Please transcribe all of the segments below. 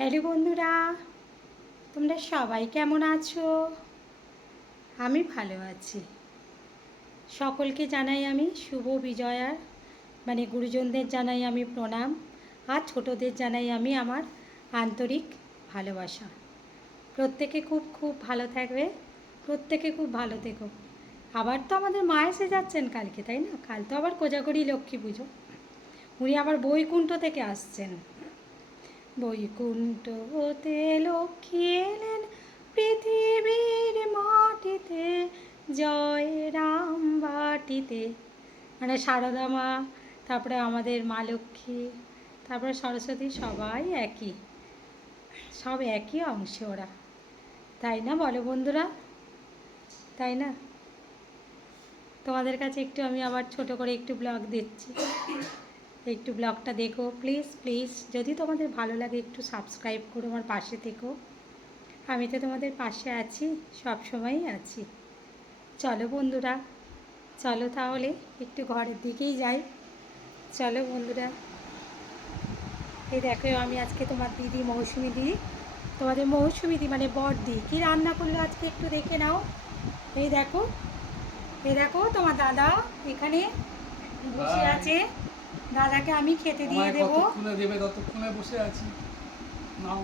Hello বন্ধুরা, তোমরা সবাই কেমন আছো? আমি ভালো আছি। সকলকে জানাই আমি শুভ বিজয়ার গুরুজনদের জানাই আমি প্রণাম, আর ছোটদের জানাই আমি আমার আন্তরিক ভালোবাসা। প্রত্যেকে খুব খুব ভালো থাকবে, প্রত্যেকে খুব ভালো থেকো। আবার তো আমাদের মা এসে যাচ্ছেন কালকে, তাই না? কাল তো আবার কোজাগরি লক্ষ্মী পুজো। উনি আবার বৈকুণ্ঠ থেকে আসছেন। বৈকুণ্ঠ হতে লক্ষ্মী এলেন পৃথিবীর মাটিতে, জয় রাম বাটিতে। সারদা মা, তারপরে আমাদের মা লক্ষ্মী, তারপরে সরস্বতী, সবাই একই, সব একই অংশে ওরা, তাই না বলো বন্ধুরা? তাই না? তোমাদের কাছে একটু আমি আবার ছোট করে একটু ব্লগ দিচ্ছি, একটু ব্লগটা দেখো প্লিজ প্লিজ। যদি তোমাদের ভালো লাগে একটু সাবস্ক্রাইব করো, আমার পাশে থেকো। আমি তো তোমাদের পাশে আছি, সব সময়ই আছি। চলো বন্ধুরা, চলো তাহলে একটু ঘরের দিকেই যাই। চলো বন্ধুরা, এই দেখো আমি আজকে তোমার দিদি মৌসুমি দিদি, তোমাদের মৌসুমি দিদি বড়দি কী রান্না করলো আজকে একটু দেখে নাও। এই দেখো, এই দেখো তোমার দাদা এখানে বসে আছে, দাদাকে আমি খেতে দিয়ে দেবো। ততক্ষণে বসে আছি। নাও,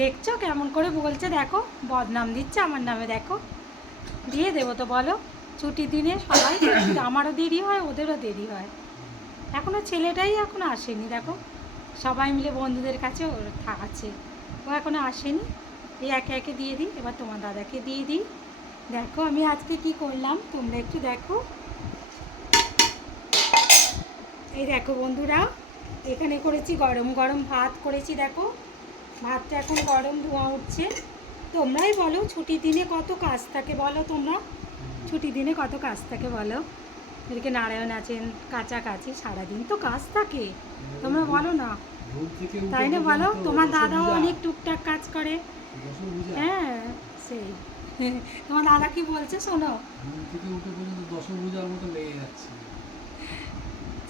দেখছো কেমন করে বলছে, দেখো বদনাম দিচ্ছে আমার নামে, দেখো। দিয়ে দেবো তো বলো, ছুটির দিনে সবাই, আমারও দেরি হয় ওদেরও দেরি হয়। এখনও ছেলেটাই এখনও আসেনি, দেখো সবাই মিলে বন্ধুদের কাছে ওর আছে, ও এখনও আসেনি। এই একে একে দিয়ে দিই, এবার তোমার দাদাকে দিয়ে দিই। দেখো আমি আজকে কি করলাম তোমরা একটু দেখো। এই দেখো বন্ধুরা, এখানে করেছি গরম গরম ভাত করেছি, দেখো ভাতটা এখন গরম ধোঁয়া উঠছে। তোমরাই বলো ছুটির দিনে কত কাজ থাকে বলো, তোমরা ছুটির দিনে কত কাজ থাকে বলো। এদিকে নারায়ণ আছেন, কাছাকাছি, সারাদিন তো কাজ থাকে, তোমরা বলো না, তাই না বলো? তোমার দাদাও অনেক টুকটাক কাজ করে। হ্যাঁ সেই, তোমার দাদা কি বলছে শোনো।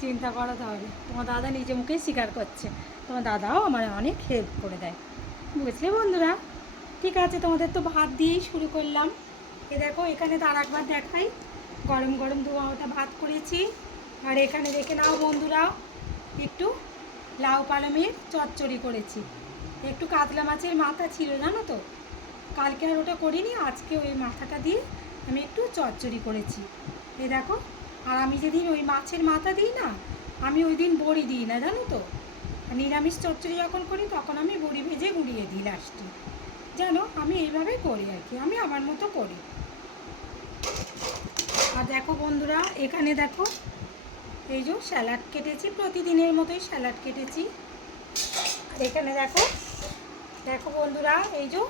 চিন্তা করো তাহলে, তোমার দাদা নিজে মুখেই স্বীকার করছে তোমার দাদাও আমার অনেক হেল্প করে দেয়, বুঝলে বন্ধুরা? ঠিক আছে, তোমাদের তো ভাত দিয়েই শুরু করলাম। এ দেখো এখানে তার একবার দেখাই, গরম গরম ধোয়া ওটা ভাত করেছি। আর এখানে দেখে নাও বন্ধুরা, একটু লাউ পালমের চচ্চড়ি করেছি। একটু কাতলা মাছের মাথা ছিল জানো তো, কালকে আর ওটা করিনি, আজকে ওই মাথাটা দিয়ে আমি একটু চচ্চড়ি করেছি। এ দেখো, আর আমি যেদিন ওই মাছের মাথা দিই না, আমি ওই দিন বড়ি দিই না জানো তো। নিরামিষ চচ্চড়ি যখন করি তখন আমি বড়ি ভেজে গুঁড়িয়ে দিই লাস্টে, জানো আমি এইভাবেই করি আর কি, আমি আমার মতো করি। আর দেখো বন্ধুরা, এখানে দেখো এই যে স্যালাড কেটেছি, প্রতিদিনের মতোই স্যালাড কেটেছি। আর এখানে দেখো, দেখো বন্ধুরা এই যে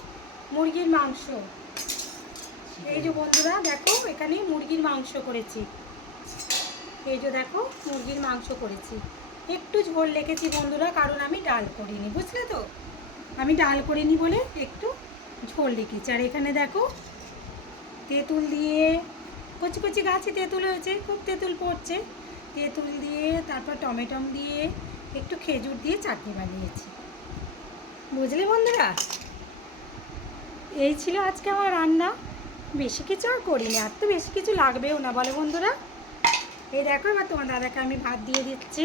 মুরগির মাংস, এই যে বন্ধুরা দেখো এখানে মুরগির মাংস করেছি। এই যে দেখো মুরগির মাংস করেছি, একটু ঝোল রেখেছি বন্ধুরা, কারণ আমি ডাল করিনি, বুঝলে তো? আমি ডাল করিনি বলে একটু ঝোল রেখেছি। আর এখানে দেখো তেঁতুল দিয়ে, কচি কচি গাছে তেঁতুল হয়েছে, খুব তেঁতুল পড়ছে, তেঁতুল দিয়ে তারপর টমেটো দিয়ে একটু খেজুর দিয়ে চাটনি বানিয়েছি, বুঝলে বন্ধুরা? এই ছিল আজকে আমার রান্না, বেশি কিছু আর করিনি, আর তো বেশি কিছু লাগবেও না বলো বন্ধুরা। এই দেখো এবার তোমার দাদাকে আমি ভাত দিয়ে দিচ্ছি,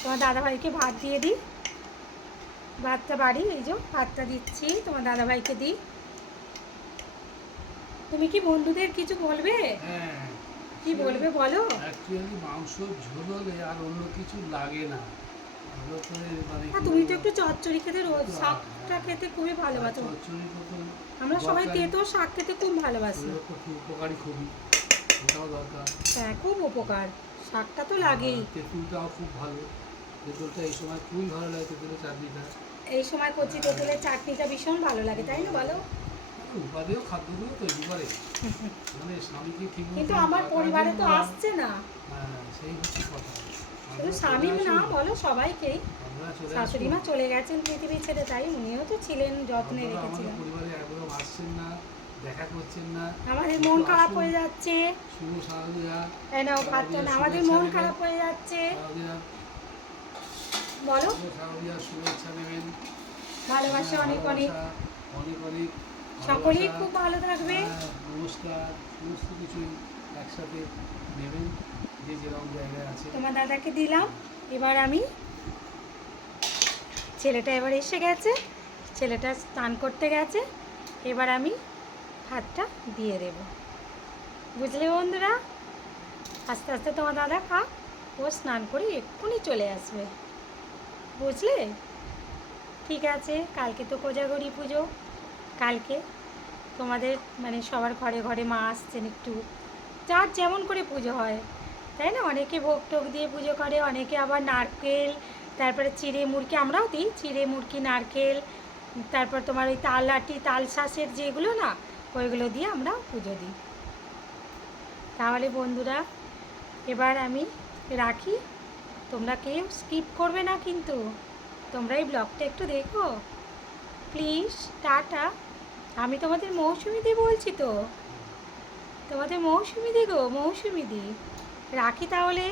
তোমার দাদাভাইকে ভাত দিয়ে দিই, ভাতটা বাড়ি, এই যে ভাতটা দিচ্ছি তোমার দাদাভাইকে দিই। তুমি কি বন্ধুদের কিছু বলবে? হ্যাঁ, কি বলবে বলো? অ্যাকচুয়ালি মাংস ঝোল হলে আর অন্য কিছু লাগে না। তুমি তো একটু চচ্চড়ি খেতে, রোজ শাকটা খেতে খুবই ভালোবাসো। আমরা সবাই তেতো শাক খেতে খুব ভালোবাসি। উপকারী খুবই, ওটাও দরকার। হ্যাঁ খুব উপকার, শাকটা তো লাগেই। তেঁতুলটাও খুব ভালো, তেঁতুলটা এই সময় খুবই ভালো লাগে, তেঁতুলের চাটনিটা এই সময় কচি তেঁতুলের চাটনিটা ভীষণ ভালো লাগে, তাই না বলো? উপাদেয় খাদ্যগুলো তৈরি করে, স্বামীকে ঠিক, কিন্তু আমার পরিবারে তো আসছে না। হ্যাঁ সেই হচ্ছে কথা, শুধু স্বামী না বলো, সবাইকেই। শাশুড়ি মা চলে গেছেন পৃথিবী ছেড়ে, তাই উনিও তো ছিলেন, যত্নে রেখেছিলেন। পরিবারে একদম আসছেন না, দেখা করছেন না, আমাদের মন খারাপ হয়ে যাচ্ছে। শুভ শারদীয়া, আমাদের মন খারাপ হয়ে যাচ্ছে। বলো, শারদীয়ার শুভেচ্ছা নেবেন। ভালোবাসা অনেক অনেক, ভালোবাসা, অনেক অনেক সকলেই ভালোবাসা। খুব ভালো থাকবে। নমস্কার, সমস্ত কিছুই একসাথে নেবেন, যে যেরকম জায়গায় আছে। তোমার দাদাকে দিলাম। এবার আমি, ছেলেটা এবার এসে গেছে, ছেলেটা স্নান করতে গেছে, এবার আমি ভাতটা দিয়ে দেব। বুঝলে বন্ধুরা? আস্তে আস্তে তোমার দাদা খাক, ও স্নান করে এক্ষুনি চলে আসবে। বুঝলে? ঠিক আছে, কালকে তো কোজাগরি পুজো। কালকে তোমাদের মানে সবার ঘরে ঘরে মা আসছেন, একটু যার যেমন করে পুজো হয়, তাই না? অনেকে ভোগ টোগ দিয়ে পুজো করে, অনেকে আবার নারকেল, তারপরে চিড়ে মুড়কি, আমরাও দিই চিড়ে মুড়কি, নারকেল, তারপর তোমার ওই তাল আটি, তাল শাঁসের যেগুলো না, ওইগুলো দিয়ে আমরা পুজো দিই। তাহলে বন্ধুরা, এবার আমি রাখি। তোমরা কেউ স্কিপ করবে না কিন্তু, তোমরা এই ব্লগটা একটু দেখো প্লিজ। টাটা। আমি তোমাদের মৌসুমি দি বলছি তো, তোমাদের মৌসুমি দি গো, মৌসুমি দি। রাখি তাহলে।